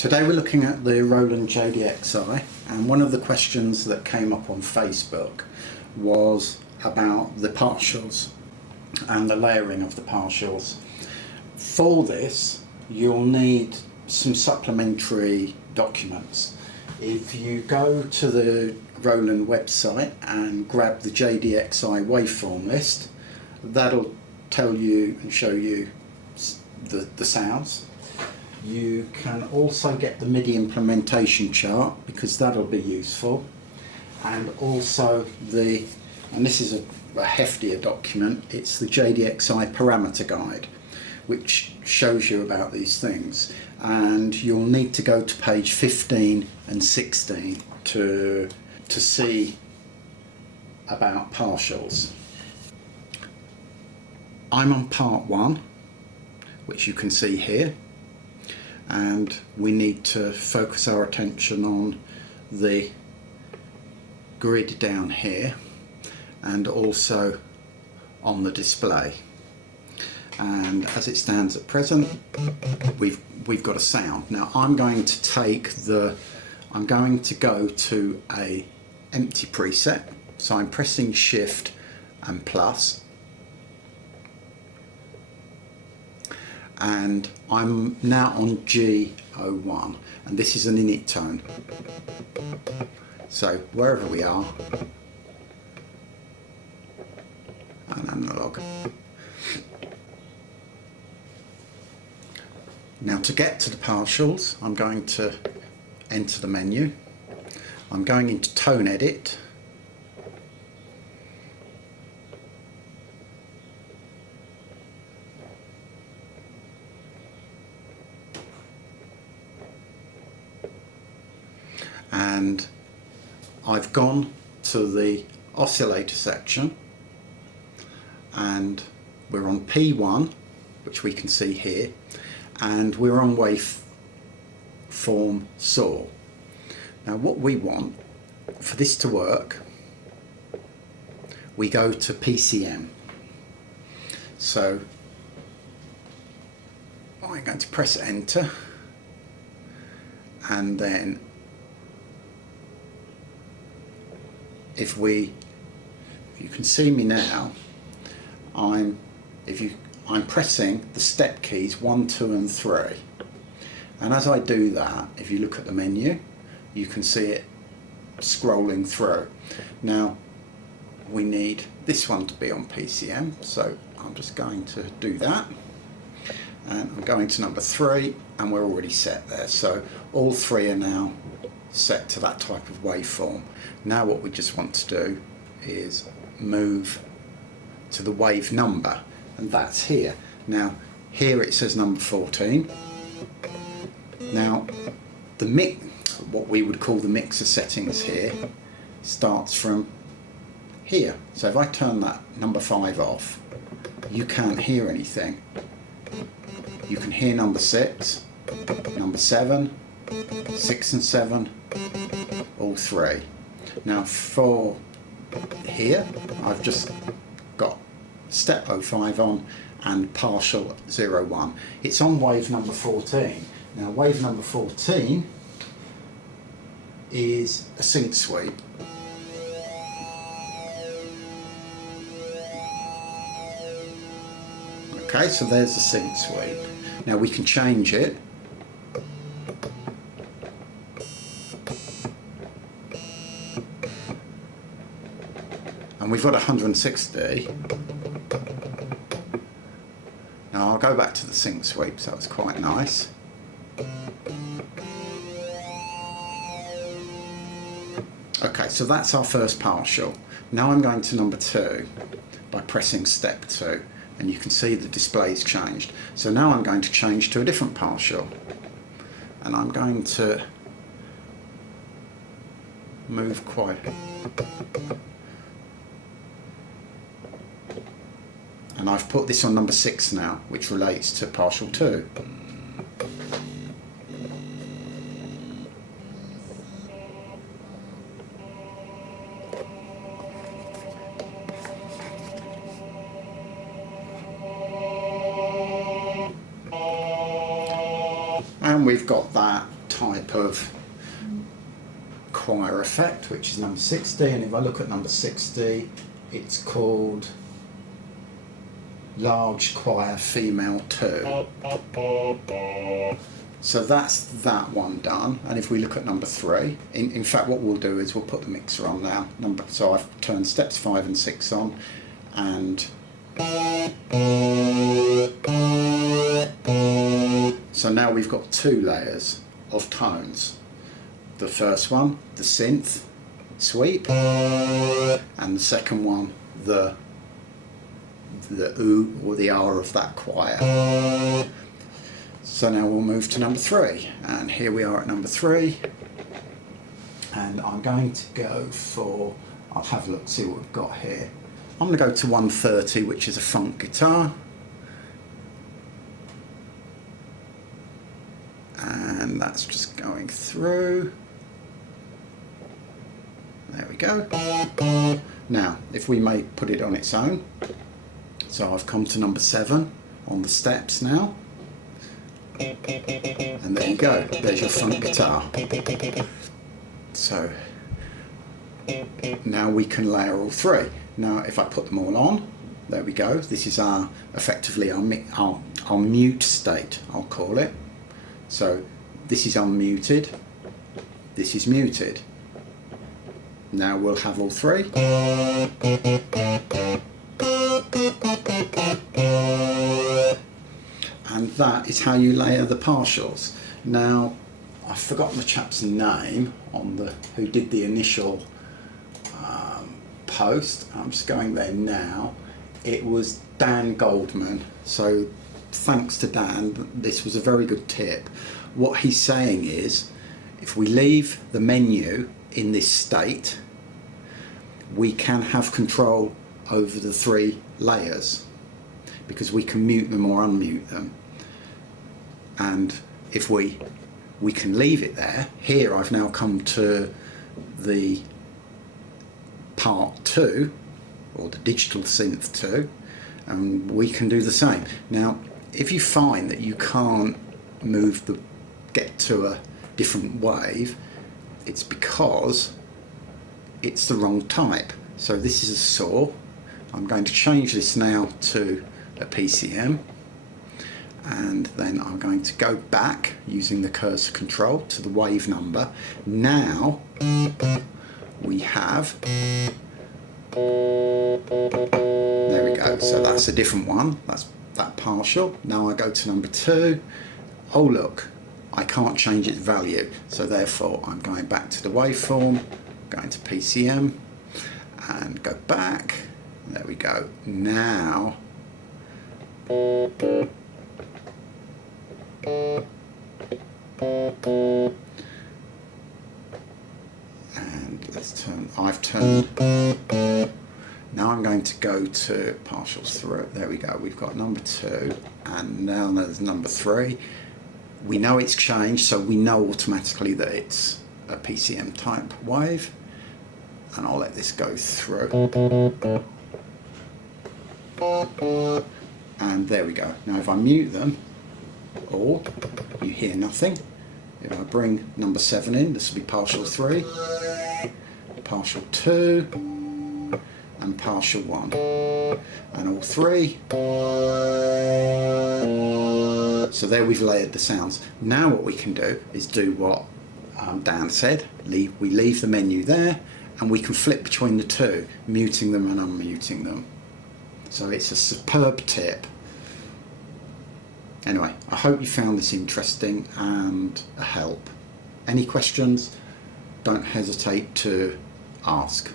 Today we're looking at the Roland JDXI, and one of the questions that came up on Facebook was about the partials and the layering of the partials. For this you'll need some supplementary documents. If you go to the Roland website and grab the JDXI waveform list, that'll tell you and show you the sounds. You can also get the MIDI implementation chart, because that'll be useful, and also and this is a heftier document, it's the JDXI parameter guide, which shows you about these things, and you'll need to go to page 15 and 16 to see about partials. I'm on part 1, which you can see here, and we need to focus our attention on the grid down here and also on the display. And as it stands at present, we've got a sound. Now I'm going to go to a empty preset, so I'm pressing Shift and plus, and I'm now on G01, and this is an init tone. So wherever we are, an analog. Now to get to the partials, I'm going to enter the menu. I'm going into tone edit, and I've gone to the oscillator section, and we're on P1, which we can see here, and we're on waveform saw. Now what we want, for this to work, we go to PCM. So I'm going to press enter, and then if you can see me now, I'm pressing the step keys 1, 2 and 3, and as I do that, if you look at the menu, you can see it scrolling through. Now we need this one to be on PCM, so I'm just going to do that, and I'm going to number 3, and we're already set there, so all 3 are now set to that type of waveform. Now what we just want to do is move to the wave number, and that's here. Now here it says number 14. Now what we would call the mixer settings here starts from here. So if I turn that number 5 off, you can't hear anything. You can hear number 6, number 7, 6 and 7, all 3. Now for here, I've just got step 05 on and partial 01. It's on wave number 14. Now wave number 14 is a synth sweep. Okay, so there's the synth sweep. Now we can change it. And we've got 160. Now I'll go back to the sync sweep, so that was quite nice. Okay, so that's our first partial. Now I'm going to number 2 by pressing step 2, and you can see the display's changed. So now I'm going to change to a different partial, and I'm going to move quite. And I've put this on number 6 now, which relates to partial 2. And we've got that type of choir effect, which is number 60, and if I look at number 60, it's called large choir female 2. So that's that one done, and if we look at number 3, in fact what we'll do is we'll put the mixer on now. So I've turned steps 5 and 6 on, and so now we've got 2 layers of tones. The first one, the synth sweep, and the second one, the ooh or the R of that choir. So now we'll move to number 3, and here we are at number 3, and I'm going to go for, I'll have a look, see what we've got here. I'm going to go to 130, which is a funk guitar, and that's just going through. There we go. Now if we may put it on its own, so I've come to number 7 on the steps now, and there you go, there's your funk guitar. So now we can layer all 3. Now if I put them all on, there we go, this is effectively our mute state, I'll call it. So this is unmuted, this is muted. Now we'll have all 3. And that is how you layer the partials. Now, I've forgotten the chap's name who did the initial post. I'm just going there now. It was Dan Goldman. So thanks to Dan, this was a very good tip. What he's saying is, if we leave the menu in this state, we can have control over the 3 layers because we can mute them or unmute them. And if we can leave it there, here I've now come to the part 2, or the digital synth 2, and we can do the same. Now if you find that you can't get to a different wave, it's because it's the wrong type. So this is a saw. I'm going to change this now to a PCM, and then I'm going to go back using the cursor control to the wave number. Now we have, there we go, so that's a different one, that's that partial. Now I go to number 2. Oh look, I can't change its value, so therefore I'm going back to the waveform, going to PCM and go back. There we go. Now and let's turn, I've turned. Now I'm going to go to partials through. There we go, we've got number 2, and now there's number 3. We know it's changed, so we know automatically that it's a PCM type wave, and I'll let this go through. And there we go. Now if I mute them, or you hear nothing. If I bring number 7 in, this will be partial 3, partial 2, and partial 1, and all 3. So there we've layered the sounds. Now what we can do is do what Dan said. We leave the menu there, and we can flip between the 2, muting them and unmuting them. So it's a superb tip. Anyway, I hope you found this interesting and a help. Any questions? Don't hesitate to ask.